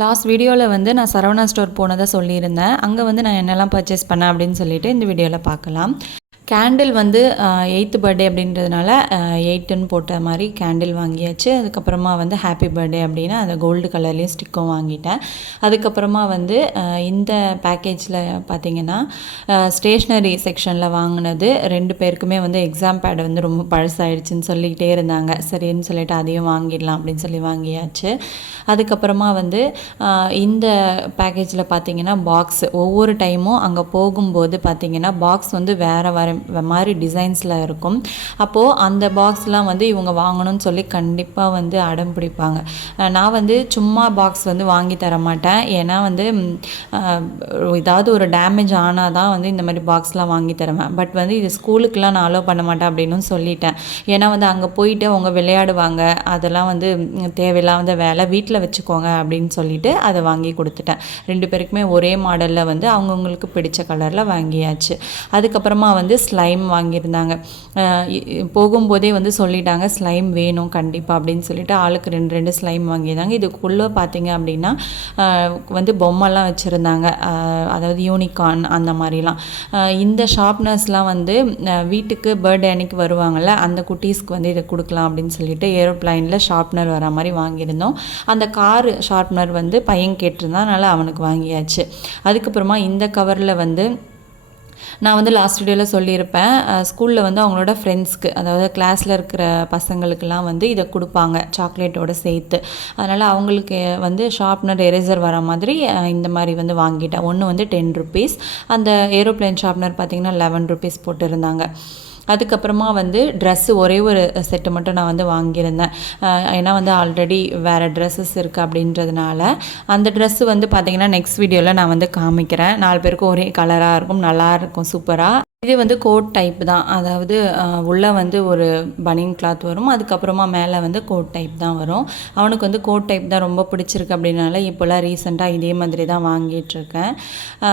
Last வீடியோவில் வந்து நான் சரவணா ஸ்டோர் போனதை சொல்லியிருந்தேன். அங்கே வந்து நான் என்னெல்லாம் பர்ச்சேஸ் பண்ணேன் அப்படின்னு சொல்லிட்டு இந்த வீடியோவில் பார்க்கலாம். கேண்டில் வந்து 8th பர்த்டே அப்படின்றதுனால 8ன்னு போட்ட மாதிரி கேண்டில் வாங்கியாச்சு. அதுக்கப்புறமா வந்து ஹாப்பி பர்த்டே அப்படின்னு அந்த கோல்டு கலர்லேயும் ஸ்டிக்கும் வாங்கிட்டேன். அதுக்கப்புறமா வந்து இந்த பேக்கேஜில் பார்த்திங்கன்னா ஸ்டேஷ்னரி செக்ஷனில் வாங்கினது 2 பேருக்குமே வந்து எக்ஸாம் பேட் வந்து ரொம்ப பழசாயிடுச்சுன்னு சொல்லிக்கிட்டே இருந்தாங்க. சரின்னு சொல்லிட்டு அதையும் வாங்கிடலாம் அப்படின்னு சொல்லி வாங்கியாச்சு. அதுக்கப்புறமா வந்து இந்த பேக்கேஜில் பார்த்திங்கன்னா பாக்ஸ் ஒவ்வொரு டைமும் அங்கே போகும்போது பார்த்திங்கன்னா பாக்ஸ் வந்து வேறு மாதிரி டிசைன்ஸில் இருக்கும். அப்போது அந்த பாக்ஸ்லாம் வந்து இவங்க வாங்கணும்னு சொல்லி கண்டிப்பாக வந்து அடம் பிடிப்பாங்க. நான் வந்து சும்மா பாக்ஸ் வந்து வாங்கி தர மாட்டேன். ஏன்னா வந்து ஏதாவது ஒரு டேமேஜ் ஆனால் தான் வந்து இந்த மாதிரி பாக்ஸ்லாம் வாங்கி தருவேன். பட் வந்து இது ஸ்கூலுக்கெலாம் நான் அலோவ் பண்ண மாட்டேன் அப்படின்னு சொல்லிட்டேன். ஏன்னா வந்து அங்கே போயிட்டு அவங்க விளையாடுவாங்க, அதெல்லாம் வந்து தேவையில்லாத வேலை, வீட்டில் வச்சுக்கோங்க அப்படின்னு சொல்லிட்டு அதை வாங்கி கொடுத்துட்டேன். 2 பேருக்குமே ஒரே மாடலில் வந்து அவங்கவுங்களுக்கு பிடிச்ச கலரில் வாங்கியாச்சு. அதுக்கப்புறமா வந்து ஸ்லைம் வாங்கியிருந்தாங்க. போகும்போதே வந்து சொல்லிட்டாங்க ஸ்லைம் வேணும் கண்டிப்பாக அப்படின்னு சொல்லிட்டு ஆளுக்கு 2 ஸ்லைம் வாங்கியிருந்தாங்க. இதுக்குள்ளே பார்த்தீங்க அப்படின்னா வந்து பொம்மைலாம் வச்சுருந்தாங்க, அதாவது யூனிகார்ன் அந்த மாதிரிலாம். இந்த ஷார்ப்னர்ஸ்லாம் வந்து வீட்டுக்கு பர்த்டே அன்னைக்கு வருவாங்கள்ல, அந்த குட்டீஸ்க்கு வந்து இதை கொடுக்கலாம் அப்படின்னு சொல்லிட்டு ஏரோப்ளைனில் ஷார்ப்னர் வர மாதிரி வாங்கியிருந்தோம். அந்த கார் ஷார்ப்னர் வந்து பையன் கேட்டிருந்தான், அதனால் அவனுக்கு வாங்கியாச்சு. அதுக்கப்புறமா இந்த கவரில் வந்து நான் வந்து லாஸ்ட் வீடியோவில் சொல்லியிருப்பேன், ஸ்கூலில் வந்து அவங்களோட ஃப்ரெண்ட்ஸ்க்கு, அதாவது கிளாஸில் இருக்கிற பசங்களுக்கெல்லாம் வந்து இதை கொடுப்பாங்க சாக்லேட்டோடு சேர்த்து. அதனால் அவங்களுக்கு வந்து ஷார்ப்னர் எரேசர் வர மாதிரி இந்த மாதிரி வந்து வாங்கிட்டேன். ஒன்று வந்து 10 ருபீஸ், அந்த ஏரோப்ளைன் ஷார்ப்னர் பார்த்திங்கன்னா 11 ருபீஸ் போட்டிருந்தாங்க. அதுக்கப்புறமா வந்து ட்ரெஸ்ஸு ஒரே ஒரு செட்டு மட்டும் நான் வந்து வாங்கியிருந்தேன். ஏன்னா வந்து ஆல்ரெடி வேறு ட்ரெஸ்ஸஸ் இருக்குது அப்படின்றதுனால. அந்த ட்ரெஸ்ஸு வந்து பார்த்திங்கன்னா நெக்ஸ்ட் வீடியோவில் நான் வந்து காமிக்கிறேன். 4 பேருக்கும் ஒரே கலராக இருக்கும், நல்லாயிருக்கும் சூப்பராக. இது வந்து கோட் டைப் தான், அதாவது உள்ளே வந்து ஒரு பனியன் கிளாத் வரும், அதுக்கப்புறமா மேலே வந்து கோட் டைப் தான் வரும். அவனுக்கு வந்து கோட் டைப் தான் ரொம்ப பிடிச்சிருக்கு அப்படின்னால இப்போலாம் ரீசெண்டாக இதே மாதிரி தான் வாங்கிட்டுருக்கேன்.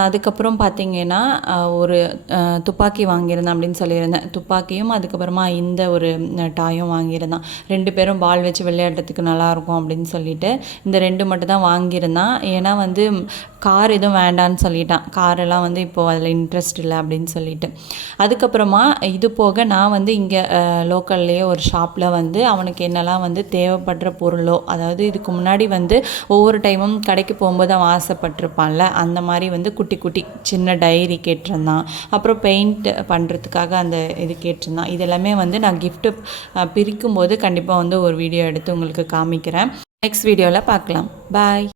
அதுக்கப்புறம் பார்த்திங்கன்னா ஒரு துப்பாக்கி வாங்கியிருந்தேன் அப்படின்னு சொல்லியிருந்தேன். துப்பாக்கியும் அதுக்கப்புறமா இந்த ஒரு டாயும் வாங்கியிருந்தான். 2 பேரும் பால் வச்சு விளையாடுறதுக்கு நல்லாயிருக்கும் அப்படின்னு சொல்லிட்டு இந்த 2 மட்டும் தான் வாங்கியிருந்தான். ஏன்னா வந்து கார் எதுவும் வேண்டான்னு சொல்லிட்டான். காரெல்லாம் வந்து இப்போது அதில் இன்ட்ரெஸ்ட் இல்லை அப்படின்னு சொல்லிட்டு. அதுக்கப்புறமா இது போக நான் வந்து இங்கே லோக்கல்லையே ஒரு ஷாப்பில் வந்து அவனுக்கு என்னெல்லாம் வந்து தேவைப்படுற பொருளோ, அதாவது இதுக்கு முன்னாடி வந்து ஒவ்வொரு டைமும் கடைக்கு போகும்போது அவன் ஆசைப்பட்டிருப்பான்ல, அந்த மாதிரி வந்து குட்டி குட்டி சின்ன டைரி கேட்டிருந்தான். அப்புறம் பெயிண்ட் பண்ணுறதுக்காக அந்த இது கேட்டிருந்தான். இதெல்லாமே வந்து நான் கிஃப்ட்டு பிரிக்கும்போது கண்டிப்பாக வந்து ஒரு வீடியோ எடுத்து உங்களுக்கு காமிக்கிறேன். நெக்ஸ்ட் வீடியோவில் பார்க்கலாம். பாய்.